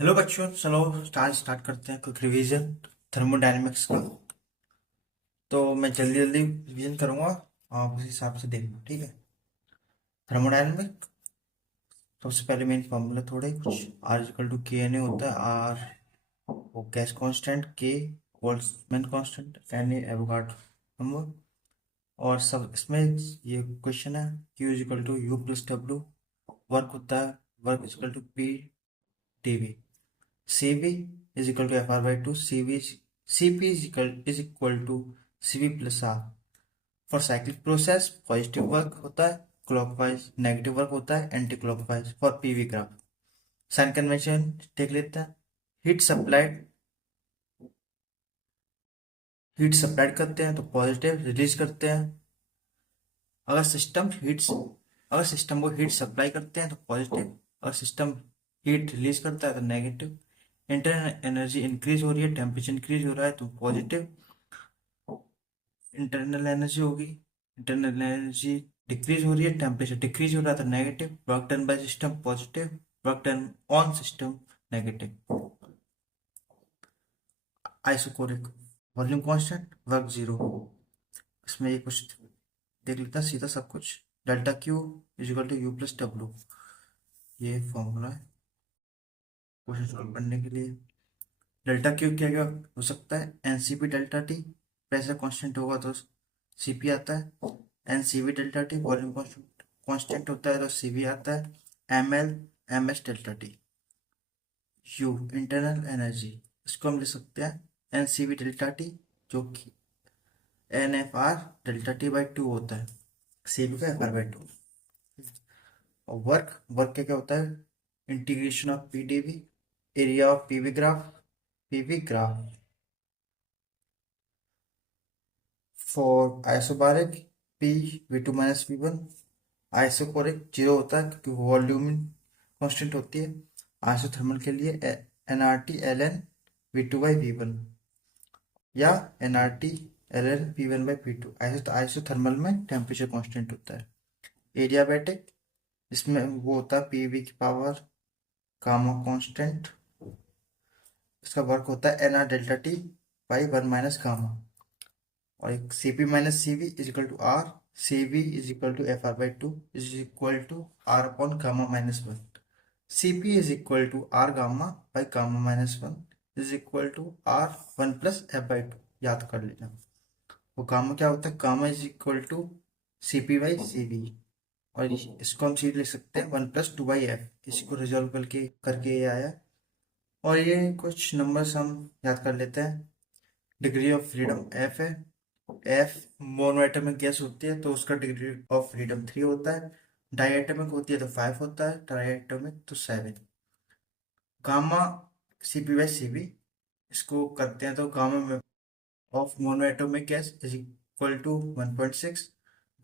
Hello बच्चों, चलो start करते हैं कुछ रिवीजन थर्मोडायनेमिक्स का। तो मैं जल्दी जल्दी रिवीजन करूंगा, आप उस हिसाब से देखना, ठीक है। थर्मोडायनेमिक सबसे पहले मेन फॉर्मूला थोड़े कुछ R equal to K N A होता है। आर वो gas constant, K Boltzmann constant, N A Avogadro number. और सब इसमें ये क्वेश्चन है, Q is equal to U plus W. Work होता है, work is equal to P D V. CV is equal to FR by 2. CP is equal to CV plus R. For cyclic process, positive work होता है clockwise, negative work होता है anti clockwise. For PV graph sign convention देख लेते हैं। Heat supplied heat supplied करते हैं तो पॉजिटिव, रिलीज करते हैं अगर सिस्टम को हीट सप्लाई करते हैं तो पॉजिटिव, अगर सिस्टम हीट रिलीज करता है तो नेगेटिव। इंटरनल एनर्जी इंक्रीज हो रही है, टेम्परेचर इंक्रीज हो रहा है तो पॉजिटिव। इंटरनल एनर्जी होगी, इंटरनल एनर्जी डिक्रीज हो रही है, टेम्परेचर डिक्रीज हो रहा था negative. Work done by system positive, work done on system negative. Isochoric volume constant, work zero. इसमें ये कुछ देख लेता है सीधा सब कुछ। Delta Q is equal to U plus W, ये फॉर्मूला है क्वेश्चन सॉल्व करने के लिए। डेल्टा क्यू क्या क्या हो सकता है, NCP delta T, pressure constant होगा तो सीपी आता है। NCV delta T volume constant होता है तो सीवी आता है। ML MS delta T. You internal energy, इसको हम लिख सकते हैं एनसीवी डेल्टा टी, जो कि NFR delta T by two होता है, सीवी का FR बाई टू। और वर्क वर्क क्या क्या होता है, integration of PDV, area of PV graph for isobaric, P V2 minus V1। Isochoric zero होता है क्योंकि वॉल्यूम कांस्टेंट होती है। आइसोथर्मल के लिए NRT ln V2 by V1 या NRT ln P1 by P2। Isothermal में टेम्परेचर कांस्टेंट होता है। एडियाबैटिक, इसमें वो होता है PV की पावर गामा कांस्टेंट। इसका वर्क होता है NR delta T by 1 minus gamma. और एक CP minus CV is equal to R, CV is equal to FR by two is equal to R upon gamma minus one. CP is equal to R gamma by gamma minus one is equal to R one plus F by two, याद कर लेना। वो gamma क्या होता है, gamma is equal to CP by CV। और इसको हम सीधे लिख सकते हैं 1 + 2/f। इसी को रिजॉल्व करके ये आया। और ये कुछ नंबर्स हम याद कर लेते हैं। डिग्री ऑफ फ्रीडम F है। F मोनो एटॉमिक गैस होती है तो उसका डिग्री ऑफ फ्रीडम 3 होता है। डाई एटॉमिक होती है तो 5 होता है, ट्राई एटॉमिक तो 7। गामा CP/CV, इसको करते हैं तो गामा में of mono atomic gas is equal to 1.6,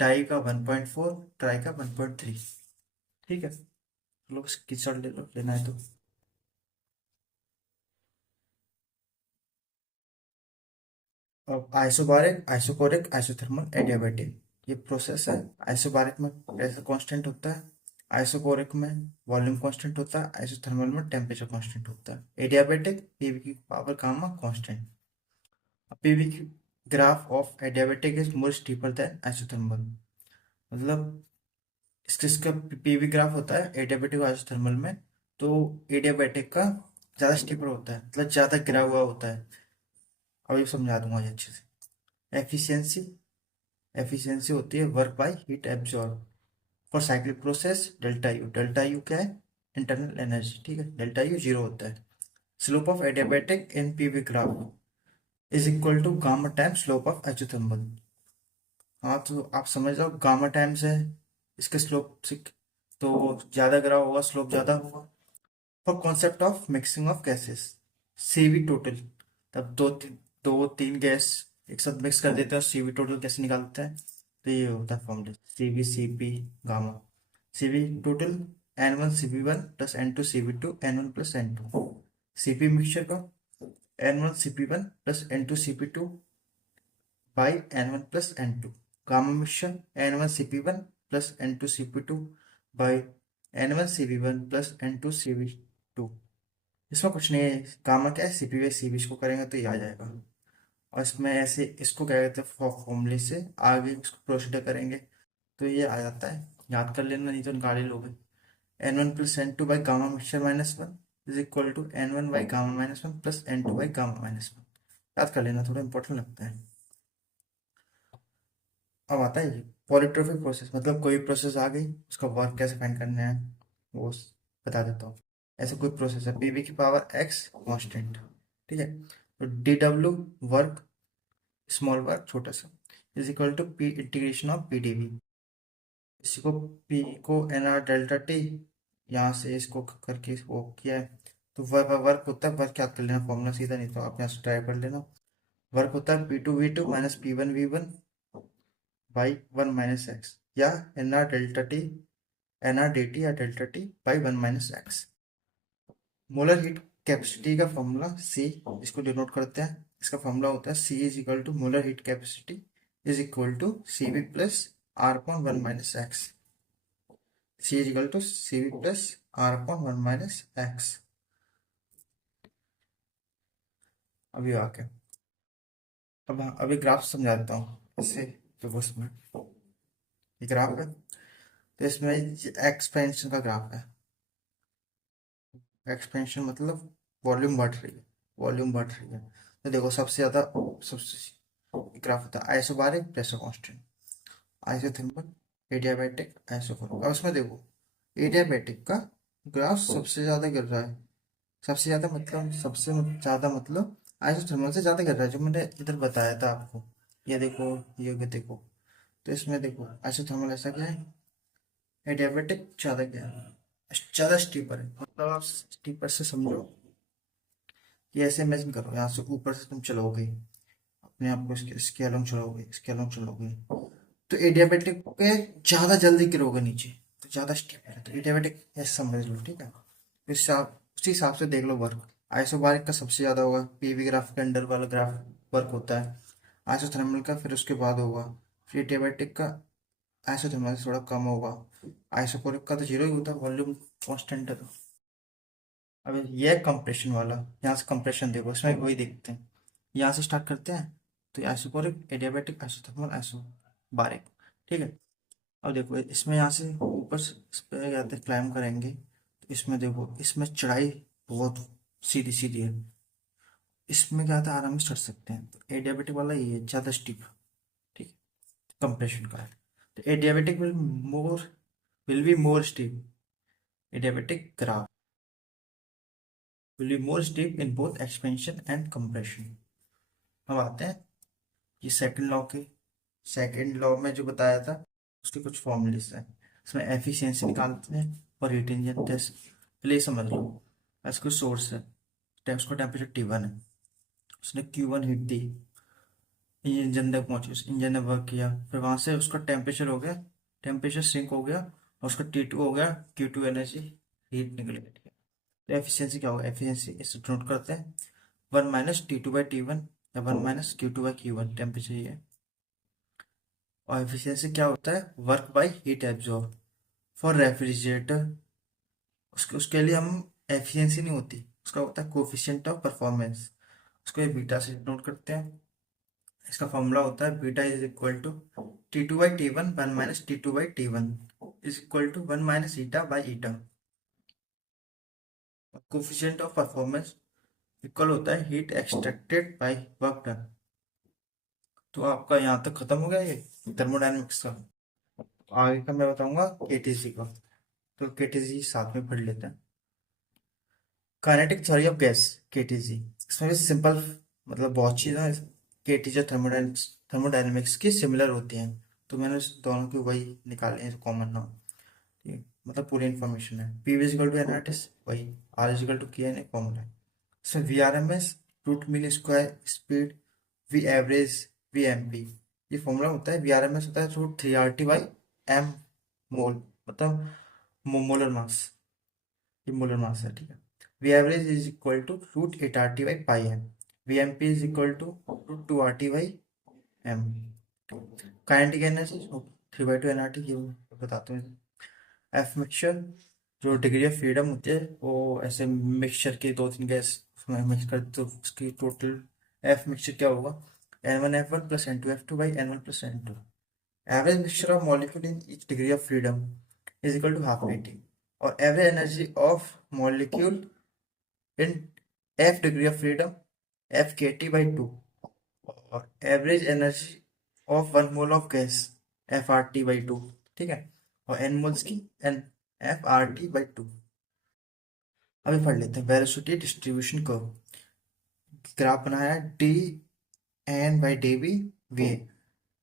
di का 1.4, ट्राई का 1.3। ठीक है, लो स्क्रीनशॉट ले लो, लेना है तो। अब आइसोबारिक, आइसोकोरिक, आइसोथर्मल, एडियाबैटिक, ये प्रोसेस है। आइसोबारिक में प्रेशर कांस्टेंट होता है, आइसोकोरिक में वॉल्यूम कांस्टेंट होता है, आइसोथर्मल में टेम्परेचर कांस्टेंट होता है। एडियाबैटिक पीवी की पावर गामा कांस्टेंट। पीवी की graph of adiabatic is more steeper than isothermal. मतलब इसका पीवी ग्राफ होता है एडियाबैटिक और आइसोथर्मल में, तो एडियाबैटिक का ज़्यादा स्टीपर होता है, मतलब ज़्यादा गिरा हुआ होता है। अभी समझा दूंगा ये अच्छे से। एफिशिएंसी, एफिशिएंसी होती है work by heat absorb. For cyclic process delta U क्या है, इंटरनल एनर्जी, ठीक है। डेल्टा यू जीरो होता है। Slope of adiabatic in P V graph is equal to gamma time slope of isothermal. हाँ तो आप समझ जाओ गामा टाइम्स है इसके स्लोप से, तो ज्यादा गिरा होगा, स्लोप ज्यादा होगा। For concept of mixing of gases, CV total, तब दो तीन गैस एक साथ मिक्स कर देते हैं और सीवी टोटल कैसे निकालते हैं, तो ये होता है formula CVCP gamma. CV total N1 CP1 plus N2 CP2 N1 plus N2। CP mixture का N1 CP1 plus N2 CP2 by N1 plus N2। Gamma mixture N1 CP1 plus N2 CP2 by N1 CP1 plus N2 CP2। इसमें कुछ नहीं है, gamma क्या है, CP by CB, इसको करेंगे तो ये आ जाएगा। और इसमें ऐसे इसको क्या कहते हैं, फॉर्मूले से आगे इसको प्रोसीजर करेंगे तो ये आ जाता है, याद कर लेना नहीं तो निकाल ही लोगे। n1 plus n2 by gamma mixture minus one is equal to n1 by gamma minus one plus n2 by gamma minus one. याद कर लेना, थोड़ा इंपॉर्टेंट लगता है। अब आता है पॉलीट्रोपिक प्रोसेस, मतलब कोई प्रोसेस आ गई, उसका वर्क कैसे फाइंड करना है वो बता देता हूँ। ऐसे कोई प्रोसेस है, पीवी की पावर एक्स कांस्टेंट, ठीक है, तो D W work, small work छोटा सा, is equal to P integration of P D V. इसी को पी को एन आर डेल्टा टी, यहाँ से इसको करके वो किया है, तो वर्क होता है, वर्क याद कर लेना फॉर्मूला सीधा, नहीं तो आप यहाँ से ट्राई कर लेना। वर्क होता है P two V two minus P one V one by one minus X, या N R delta T, N R D T या delta T by one minus X. Molar heat capacity का formula C, इसको denote करते हैं, इसका formula होता है C is equal to molar heat capacity is equal to C V plus R upon one minus X. C is equal to C V plus R upon one minus X. अभी आके अब अभी graph समझा देता हूँ इससे, तो उसमें ये ग्राफ है, तो इसमें एक्सपेंशन का ग्राफ है। एक्सपेंशन मतलब वॉल्यूम बढ़ रही है, वॉल्यूम बढ़ रही है। तो देखो सबसे ज्यादा, सबसे ग्राफ होता है isobaric, pressure constant, isothermal, adiabatic, isochoric. अब उसमें देखो एडियाबैटिक का ग्राफ सबसे ज्यादा गिर रहा है, सबसे ज्यादा मतलब, सबसे ज्यादा मतलब आइसोथर्मल से ज्यादा गिर रहा है, जो मैंने इधर बताया था आपको। ये देखो, ये देखो, तो इसमें देखो आइसोथर्मल ऐसा क्या है, एडियाबैटिक ज्यादा क्या है, ज्यादा स्टीपर है। मतलब आप स्टीपर से समझो कि ऐसे इमेजिन करो, यहाँ से ऊपर से तुम चलोगे, अपने आप को स्केलों चलोगे, स्केलों चलोगे, तो एडियाबेटिक पे ज्यादा जल्दी गिरोगे नीचे, तो ज्यादा स्टेप है, तो एडियाबेटिक ऐसे समझ लो, ठीक है। उसी हिसाब से देख लो वर्क। आइसोबारिक का सबसे ज्यादा होगा, पीवी ग्राफ के अंडर वाला ग्राफ वर्क होता है। आइसोथर्मल का फिर उसके बाद होगा, फिर एडियाबेटिक का आइसोथर्मल से थोड़ा कम होगा। आइसोकोरिक का तो जीरो ही होता है, वॉल्यूम कांस्टेंट है तो। अब ये है कंप्रेशन वाला, यहाँ से कंप्रेशन देखो, इसमें वही देखते हैं, यहाँ से स्टार्ट करते हैं, तो आइसोकोरिक, एडियाबेटिक, आइसोथर्मल, आइसोबारिक, ठीक है। अब देखो इसमें यहाँ से ऊपर इस पे जाते क्लाइम करेंगे, तो इसमें देखो, इसमें चढ़ाई बहुत सीधी सीधी है, इसमें क्या था, आराम से चढ़ सकते हैं। तो एडियाबेटिक वाला ये है, ज़्यादा स्टीप, ठीक है, कंप्रेशन का है। तो adiabatic will be more steep, adiabatic graph will be more steep in both expansion and compression. अब आते हैं ये सेकंड लॉ के, सेकंड लॉ में जो बताया था उसके कुछ फॉर्मूलेस हैं, इसमें एफिशिएंसी निकालते हैं और हीट इंजन टेस्ट। पहले ये समझ लो, ऐसा कोई सोर्स है, उसका टेम्परेचर T1 है, उसने Q1 हीट दी, इंजन तक पहुंची, उस इंजन ने वर्क किया, फिर वहां से उसका टेम्परेचर हो गया, टेम्परेचर सिंक हो गया, और उसका T2 हो गया, Q2 एनर्जी हीट निकल गई, ठीक है। तो एफिशिएंसी क्या होगा, एफिशिएंसी इसे नोट करते हैं, वन माइनस T2/T1 या वन माइनस Q2/Q1, टेम्परेचर ये है। और एफिशिएंसी क्या होता है, work by heat absorb. For refrigerator, उसके लिए हम एफिशिएंसी नहीं होती, उसका होता है कोफिशिएंट ऑफ परफॉर्मेंस, उसको ये बीटा से नोट करते हैं। इसका फॉर्मूला होता है beta is equal to T2/T1 one minus T2/T1 is equal to one minus eta by eta. Coefficient of performance equal होता है heat extracted by work done. तो आपका यहाँ तक खत्म हो गया ये थर्मोडायनेमिक्स का। आगे का मैं बताऊंगा केटीसी का, तो केटीसी साथ में पढ़ लेते हैं। Kinetic theory of gas, KTG, इसमें भी सिंपल, मतलब बहुत चीज़ें केटीजी और थर्मोडायनेमिक्स की सिमिलर होती हैं, तो मैंने इस दोनों की वही निकाले हैं कॉमन नाम, ठीक है, मतलब पूरी इन्फॉर्मेशन है। पी इजिकल टू एनआरटिस वही, R is equal to K N common है। इसमें V R M S, root mean square speed, V average, V M P, ये फॉर्मूला होता है। वी आर एम एस होता है root three R T by M mole, मतलब molar mass, ये molar mass है, ठीक है। V average is equal to root eight R T by pi M, V M P is equal to root two R T by M. Kinetic energy three by two N R T, ये बताते हैं। F mixture जो degree of freedom होती है वो ऐसे mixture के दो तीन गैस उसमें मिक्स कर तो उसकी टोटल एफ मिक्सचर क्या होगा, N1F1 plus N2F2 by N1 plus N2। Average mixture of molecule in each degree of freedom is equal to half KT। और average energy of molecule in F degree of freedom F KT by 2। और average energy of one mole of gas FRT by 2। ठीक है, और N moles की N FRT by 2। अभी पढ़ लेते हैं वेलोसिटी डिस्ट्रीब्यूशन को। ग्राफ बनाया है dN/dV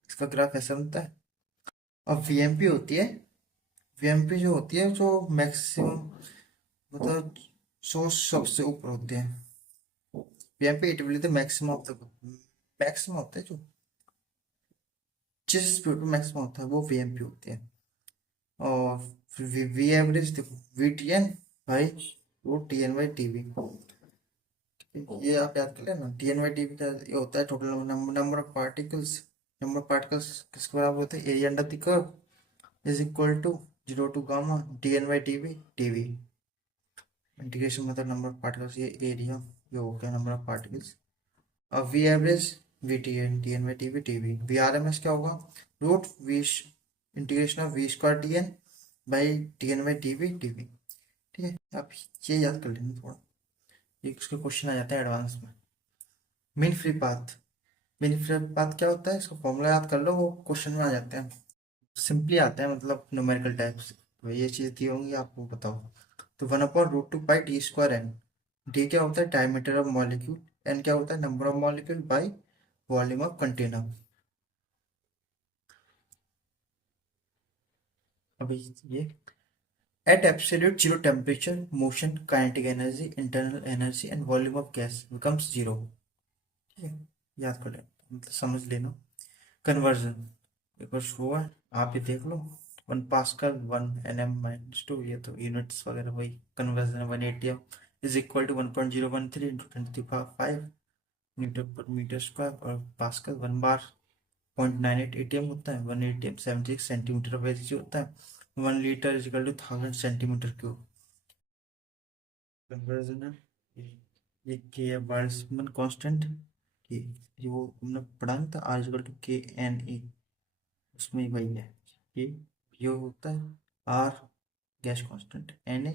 इसका ग्राफ ऐसा बनता है। और VMP होती है, VMP जो होती है जो मैक्सिमम मतलब सोर्स सबसे ऊपर होते हैं। VMP it will the maximum of the maximum होता है जो जिस स्पीड पे मैक्सिमम होता है वो VMP होती है। और फिर वी एवरेज देखो VTN बाई रूट TN/dV। ये आप याद कर लेना, TN/dV का ये होता है total number of particles. Number of particles किसके बराबर होते हैं, area under the curve is equal to 0 to gamma TN/dV dV। Integration मतलब नंबर ऑफ पार्टिकल्स, ये एरिया ये हो गया नंबर ऑफ पार्टिकल्स। अब V average TN/dV dV। VRMS क्या होगा, root V integration of V² TN by TN/dV dV। ठीक है, आप ये याद कर लेना थोड़ा, ये इसके क्वेश्चन आ जाते हैं एडवांस में। Mean free path, mean free path क्या होता है, इसका फॉर्मूला याद कर लो, वो क्वेश्चन में आ जाते हैं, सिंपली आते हैं मतलब न्यूमेरिकल टाइप्स। तो ये चीज़ दी होंगी आपको, बताओ। तो 1/√2π d²n। डी क्या होता है, डायमीटर ऑफ मॉलिक्यूल। एन क्या होता है, number of molecule by volume of container. अभी ये at absolute zero temperature motion kinetic energy internal energy and volume of gas becomes zero. ठीक है, याद कर लेना मतलब समझ लेना। कन्वर्जन एक बार हुआ है, आप ये देख लो। 1 पास्कल 1 Nm-2, ये तो यूनिट्स वगैरह वही कन्वर्जन है। 1 atm is equal to 1.013 into 10⁵ newton per metre square. और पास्कल 1 बार 0.98 atm होता है। 1 atm 76 सेंटीमीटर ऑफ एनर्जी होता है। 1 litre is equal to 1000 centimetre cube. Conversion है ये के है बोल्ट्जमान कांस्टेंट। ये वो हमने पढ़ा नहीं था, R is equal to KNE, उसमें वही है। ये होता है R गैस कांस्टेंट, Na